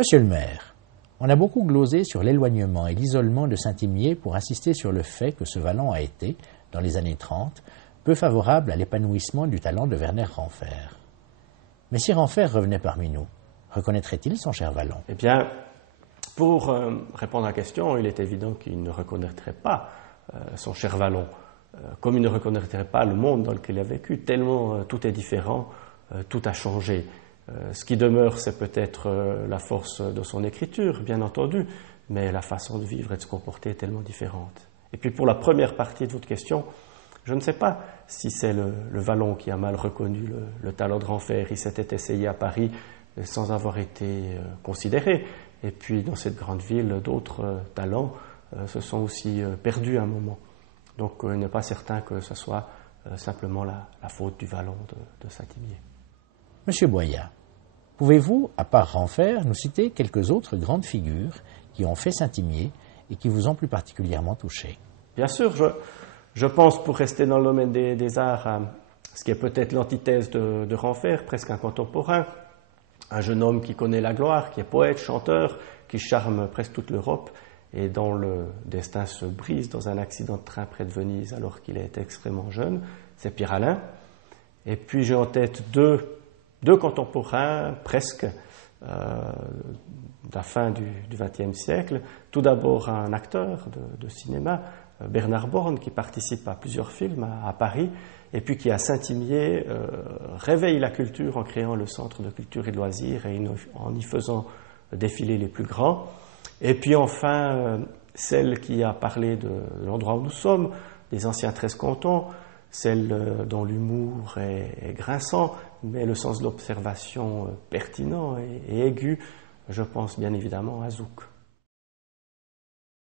Monsieur le maire, on a beaucoup glosé sur l'éloignement et l'isolement de Saint-Imier pour insister sur le fait que ce vallon a été, dans les années 30, peu favorable à l'épanouissement du talent de Werner Ranfer. Mais si Ranfer revenait parmi nous, reconnaîtrait-il son cher vallon? Eh bien, pour répondre à la question, il est évident qu'il ne reconnaîtrait pas son cher vallon, comme il ne reconnaîtrait pas le monde dans lequel il a vécu, tellement tout est différent, tout a changé. Ce qui demeure, c'est peut-être la force de son écriture, bien entendu, mais la façon de vivre et de se comporter est tellement différente. Et puis pour la première partie de votre question, je ne sais pas si c'est le vallon qui a mal reconnu le talent de Ranfer. Il s'était essayé à Paris sans avoir été considéré. Et puis dans cette grande ville, d'autres talents se sont aussi perdus à un moment. Donc il n'est pas certain que ce soit simplement la faute du vallon de Saint-Imier. Monsieur Boyat, pouvez-vous, à part Ranfer, nous citer quelques autres grandes figures qui ont fait Saint-Imier et qui vous ont plus particulièrement touché? Bien sûr, je pense, pour rester dans le domaine des arts, à ce qui est peut-être l'antithèse de Ranfer, presque un contemporain, un jeune homme qui connaît la gloire, qui est poète, chanteur, qui charme presque toute l'Europe et dont le destin se brise dans un accident de train près de Venise alors qu'il est extrêmement jeune, c'est Pierre Alain. Et puis j'ai en tête deux contemporains presque de la fin du XXe siècle. Tout d'abord un acteur de cinéma, Bernard Born, qui participe à plusieurs films à Paris, et puis qui à Saint-Imier réveille la culture en créant le centre de culture et de loisirs et en y faisant défiler les plus grands. Et puis enfin, celle qui a parlé de l'endroit où nous sommes, des anciens 13 cantons, celle dont l'humour est grinçant, mais le sens de l'observation pertinent et aigu, je pense bien évidemment à Zouk.